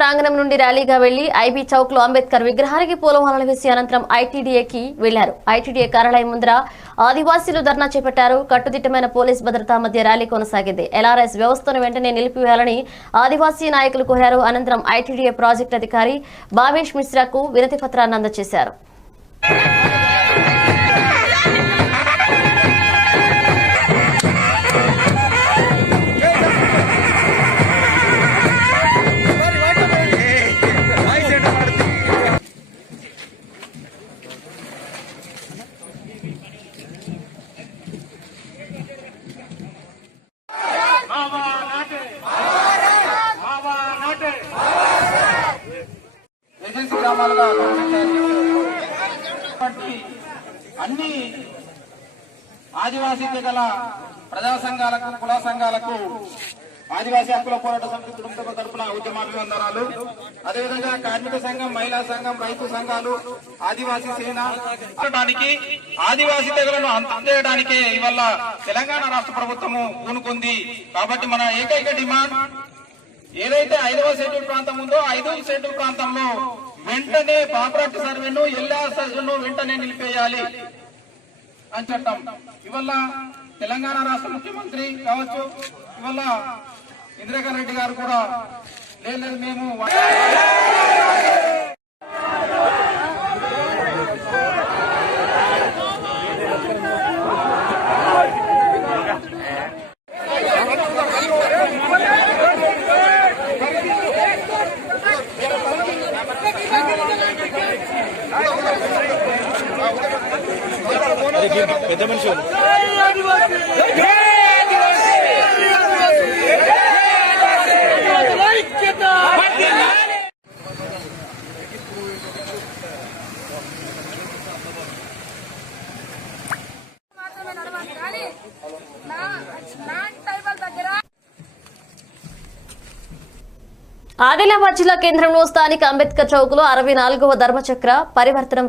ప్రాంగణం నుండి ర్యాలీగా వెళ్లి ఐబీ చౌక్ లో అంబేద్కర్ విగ్రహానికి పూలమాలలు వేసి అనంతరం ఐటీడీఏకి వెళ్లారు. ఐటీడీఏ కార్యాలయం ముందర ఆదివాసీలు ధర్నా చేపట్టారు. కట్టుదిట్టమైన పోలీస్ భద్రతా మధ్య ర్యాలీ కొనసాగింది. ఎల్ఆర్ఎస్ వ్యవస్థను వెంటనే నిలిపివేయాలని ఆదివాసీ నాయకులు కోరారు. అనంతరం ఐటీడీఏ ప్రాజెక్టు అధికారి భావేష్ మిశ్రాకు వినతి పత్రాన్ని అందజేశారు. గ్రామాలుగా అన్ని ఆదివాసీ తెగల ప్రజా సంఘాలకు, కుల సంఘాలకు ఆదివాసీ హక్కుల పోరాట సమితి కుటుంబ తరపున ఉద్యమాభివందనాలు. అదేవిధంగా కార్మిక సంఘం, మహిళా సంఘం, రైతు సంఘాలు, ఆదివాసీ సేన ఆదివాసీ తెగలను అంతేయడానికే ఇవాళ తెలంగాణ రాష్ట్ర ప్రభుత్వము పూనుకుంది. కాబట్టి మన ఏకైక డిమాండ్ ఏదైతే 5వ షెడ్యూల్ ప్రాంతం ఉందో 5వ షెడ్యూల్ ప్రాంతంలో వెంటనే ప్రాపర్టీ సర్వేను, ఎల్ఆర్ సర్వేను వెంటనే నిలిపేయాలి అని చట్టం. ఇవాళ తెలంగాణ రాష్ట్ర ముఖ్యమంత్రి కావచ్చు, ఇవాళ ఇందిరాగాంధీ రెడ్డి గారు కూడా లేదు మేము పెద్ద మనిషి ఆదిలాబాద్ జిల్లా కేంద్రంలో స్థానిక అంబేద్కర్ చౌక్ లో 64వ ధర్మచక్ర పరివర్తనం